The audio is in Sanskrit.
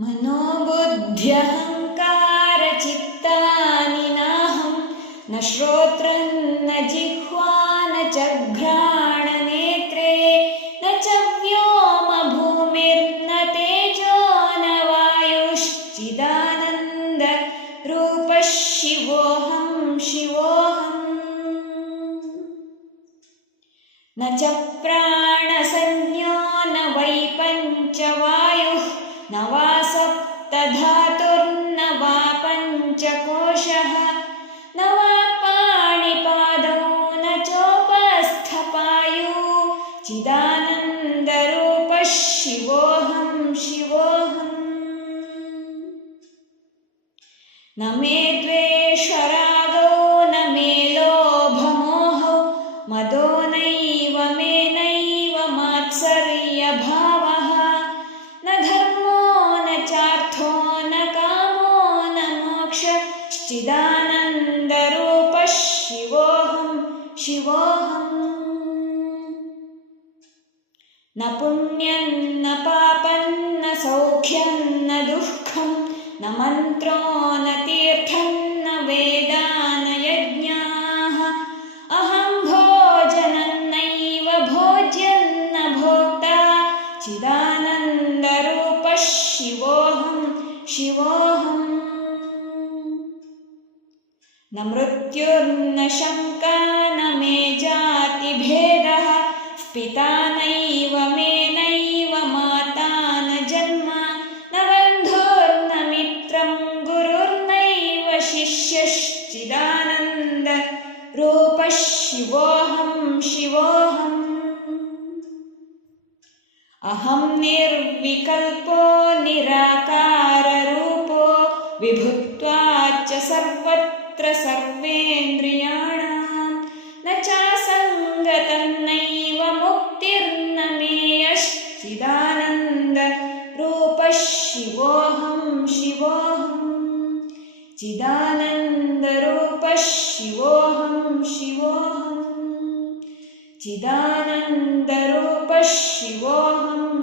मनोबुद्ध्यहङ्कारचित्तानि नाहं न श्रोत्रं न जिह्वा न च घ्राणनेत्रे न च व्योमभूमिर्न तेजो न वायुश्चिदानन्दरूपः शिवोऽहं न च प्राणसंज्ञो न वै पञ्चवायुः न वा सप्तधातुर्न वा पञ्चकोशः न वा पाणिपादौ न चोपस्थपायुः चिदानन्दरूपः शिवोऽहं न मे द्वेषरागौ न मे लोभमोहौ मदो नैव मे नैव मात्सर्यभावः न धर्मो न चार्थो न कामो न मोक्षश्चिदानन्दरूपः शिवोऽहं न पुण्यं न पापं न सौख्यं न दुःखं न मन्त्रो न तीर्थं न वेदा न यज्ञाः अहं भोजनं नैव भोज्यं न भोक्ता चिदानन्दरूपः शिवोऽहं न मृत्युर्न शङ्का न मे जातिभेदः पिता नैव मे नैव माता न जन्म न बन्धुर्न मित्रं गुरुर्नैव शिष्यश्चिदानन्दरूपः शिवोऽहम् अहं निर्विकल्पो निराकाररूपो विभुत्वाच्च सर्वत्र सर्वेन्द्रियाणां न चासङ्गतं नैव मुक्तिर्न मे यश्चिदानन्दरूपः शिवोऽहं चिदानन्दरूपः शिवोऽहं चिदानन्दरूपः शिवोऽहं